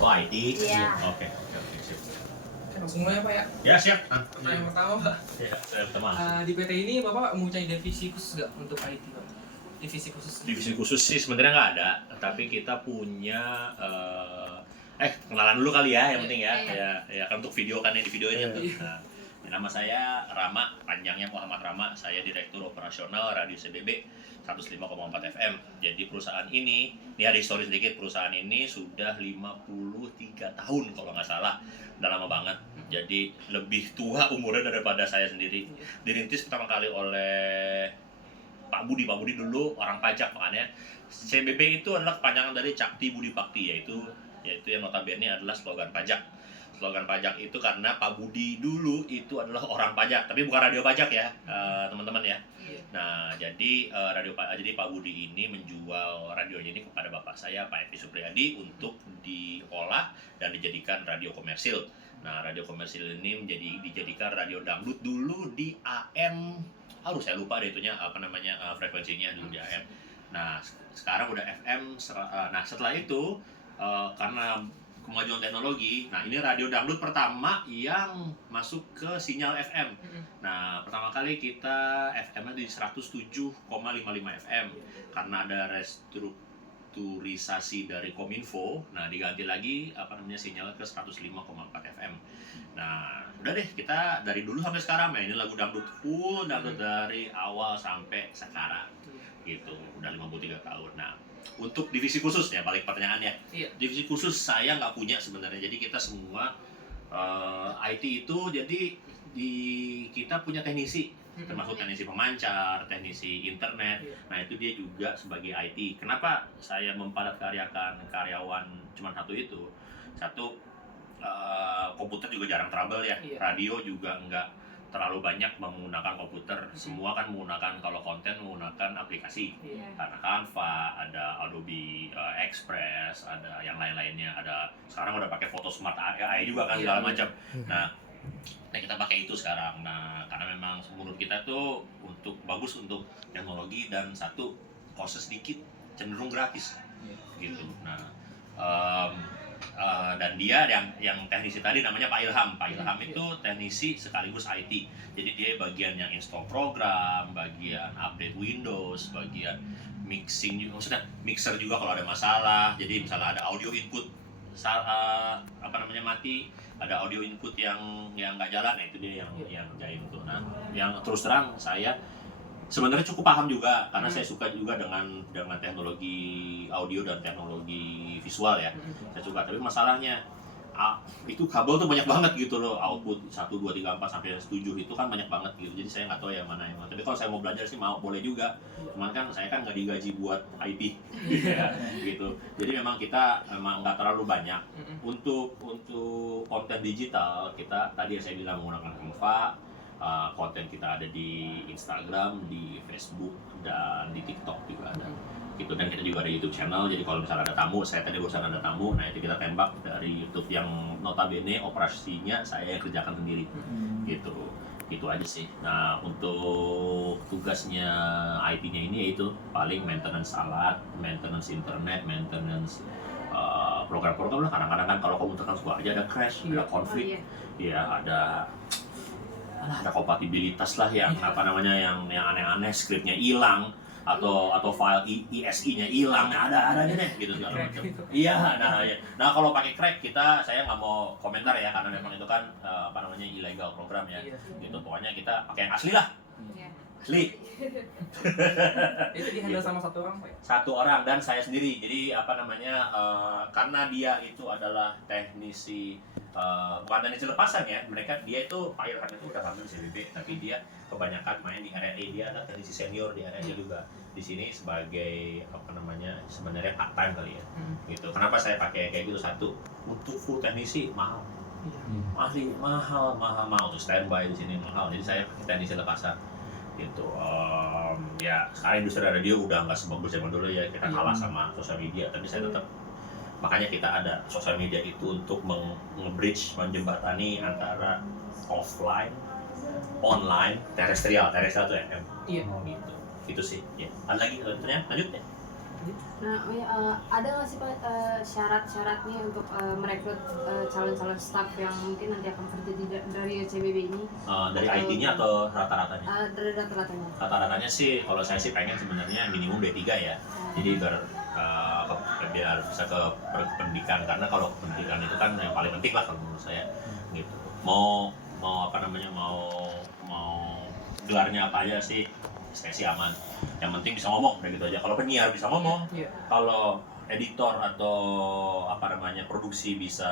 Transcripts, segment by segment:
Oh, IT? Iya. Oke, sip. Langsung mulai Pak ya. Ya, siap. Pertanyaan pertama Pak. Ya, saya pertama. Di PT ini Bapak mempunyai divisi khusus nggak untuk IT Pak? Divisi khusus? Divisi khusus sih sebenarnya nggak ada, tapi kita punya kenalan dulu kali ya, yang penting ya. Ya kan untuk video kan, di video ini tuh. Nah, nama saya Rama, panjangnya Muhammad Rama. Saya Direktur Operasional Radio CBB 105,4 FM. Jadi perusahaan ini ada histori sedikit, perusahaan ini sudah 53 tahun kalau nggak salah. Udah lama banget. Jadi lebih tua umurnya daripada saya sendiri. Dirintis pertama kali oleh Pak Budi dulu orang pajak, makanya CBB itu adalah kepanjangan dari Cakti Budi Bakti, yaitu yang notabene adalah slogan pajak. Slogan pajak itu karena Pak Budi dulu itu adalah orang pajak, tapi bukan radio pajak ya, teman-teman ya. Nah, jadi jadi Pak Budi ini menjual radionya ini kepada bapak saya, Pak Epi Supriyadi, untuk diolah dan dijadikan radio komersil. Nah, radio komersil ini dijadikan radio dangdut dulu di AM. Saya lupa deh itunya frekuensinya dulu di AM. Nah, sekarang udah FM. Nah, setelah itu karena kemajuan teknologi, nah ini radio dangdut pertama yang masuk ke sinyal FM. Nah, pertama kali kita FM-nya di 107,55 FM karena ada restrukturisasi dari Kominfo. Nah, diganti lagi sinyal ke 105,4 FM. Nah, udah deh, kita dari dulu sampai sekarang ini lagu dangdut full, dangdut dari awal sampai sekarang gitu, udah 53 tahun. Nah, untuk divisi khusus ya, balik pertanyaannya. Divisi khusus saya nggak punya sebenarnya. Jadi kita semua IT itu, jadi kita punya teknisi, termasuk teknisi pemancar, teknisi internet. Nah, itu dia juga sebagai IT. Kenapa saya mempadatkaryakan karyawan cuma satu itu? Satu, komputer juga jarang trouble ya. Radio juga nggak terlalu banyak menggunakan komputer. Semua kan menggunakan, kalau konten menggunakan aplikasi. Karena Canva, ada Adobe Express, ada yang lain-lainnya, ada sekarang udah pakai Photo Smart AI juga kan, segala macam. Nah, kita pakai itu sekarang. Nah, karena memang menurut kita tuh bagus untuk teknologi, dan satu, cost sedikit, cenderung gratis gitu. Nah, dan dia yang teknisi tadi namanya Pak Ilham. Pak Ilham itu teknisi sekaligus IT. Jadi dia bagian yang install program, bagian update Windows, bagian mixing juga, maksudnya mixer juga kalau ada masalah. Jadi misalnya ada audio input mati, ada audio input yang nggak jalan, itu dia yang ngerjain tuh. Nah, yang terus terang saya sebenarnya cukup paham juga, karena saya suka juga dengan teknologi audio dan teknologi visual ya. Saya suka, tapi masalahnya itu kabel tuh banyak banget gitu loh, output 1, 2, 3, 4 sampai 7 itu kan banyak banget gitu. Jadi saya nggak tahu yang mana. Tapi kalau saya mau belajar sih boleh juga. Cuman kan saya kan nggak digaji buat IT gitu. Jadi memang kita nggak terlalu banyak untuk konten digital. Kita tadi saya bilang menggunakan Canva. Konten kita ada di Instagram, di Facebook, dan di TikTok juga ada gitu. Dan kita juga ada YouTube channel. Jadi kalau misalnya ada tamu, saya tadi barusan ada tamu, nah itu kita tembak dari YouTube yang notabene operasinya saya yang kerjakan sendiri gitu. Itu aja sih. Nah, untuk tugasnya IT-nya ini yaitu paling maintenance alat, maintenance internet, maintenance program-program lah. Kadang-kadang kan kalau komputer kan suka aja ada crash, ada konflik, ada kompatibilitas lah yang yang aneh-aneh, skripnya hilang atau file ISI-nya hilang, ada deh gitu segala macam. Nah, kalau pakai crack saya nggak mau komentar ya, karena memang itu kan ilegal program ya. Gitu, pokoknya kita pakai yang asli lah. Asli. Itu dihandle sama satu orang Pak? Satu orang, dan saya sendiri. Jadi karena dia itu adalah teknisi, bukan teknisi lepasan ya, dia itu Pak Ilham itu udah tampil di CBB, tapi dia kebanyakan main di RRI. Dia adalah teknisi senior di RRI juga. Di sini sebagai sebenarnya part time kali ya. Gitu. Kenapa saya pakai kayak gitu? Satu, untuk full teknisi mahal. Mahal untuk standby di sini mahal. Jadi saya pakai teknisi lepasan gitu. Sekarang industri radio udah nggak sebagus zaman dulu ya, kita kalah sama sosial media, tapi saya tetap, makanya kita ada sosial media itu untuk menjembatani antara offline, online, terestrial itu FM. Gitu sih ya. Ada lagi lanjut ya. Nah, ada nggak sih Pak syarat-syaratnya untuk merekrut calon-calon staff yang mungkin nanti akan kerja dari CBB ini? Dari IT-nya atau rata-ratanya? Dari rata-ratanya. Rata-ratanya sih, kalau saya sih pengen sebenarnya minimum D3 ya. Jadi biar bisa ke pendidikan, karena kalau pendidikan itu kan yang paling penting lah kalau menurut saya gitu. Mau gelarnya apa aja sih, sih aman. Yang penting bisa ngomong, udah gitu aja. Kalau penyiar bisa ngomong, kalau editor atau produksi bisa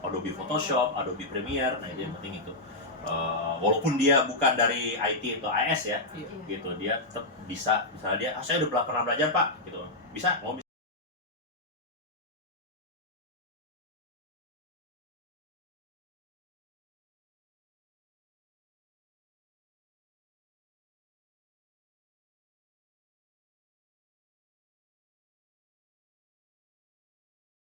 Adobe Photoshop, Adobe Premiere, nah itu yang penting itu. Walaupun dia bukan dari IT atau AS ya, gitu, dia tetap bisa. Misalnya dia, saya udah pernah belajar Pak, gitu, bisa, mau